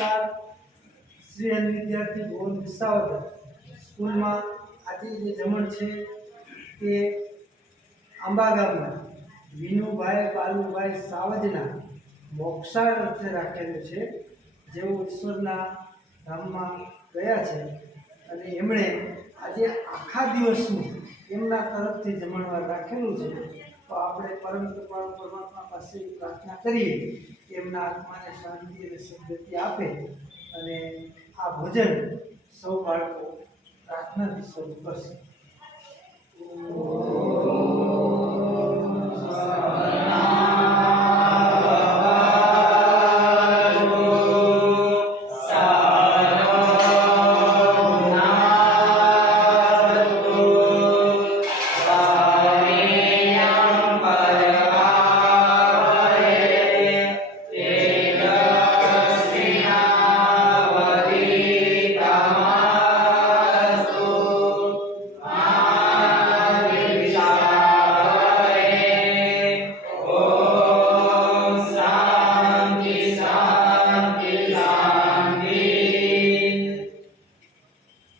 નમસ્કાર. શ્રી અન્ન વિદ્યાર્થી ભુવન વિસાવદર. સ્કૂલમાં આજે જે જમણ છે તે આંબા ગામના વિનુભાઈ બાલુભાઈ સાવજના મોક્ષાર અર્થે રાખેલું છે. જેઓ ઈશ્વરના ધામમાં ગયા છે અને એમણે આજે આખા દિવસનું એમના તરફથી જમણવાર રાખેલું છે. તો આપણે પરમ કૃપાળુ પરમાત્મા પાસે પ્રાર્થના કરીએ. એમના આત્માને શાંતિ અને સમૃદ્ધિ આપે અને આ ભોજન સૌ બાળકો પ્રાર્થનાથી શરૂ કરશે.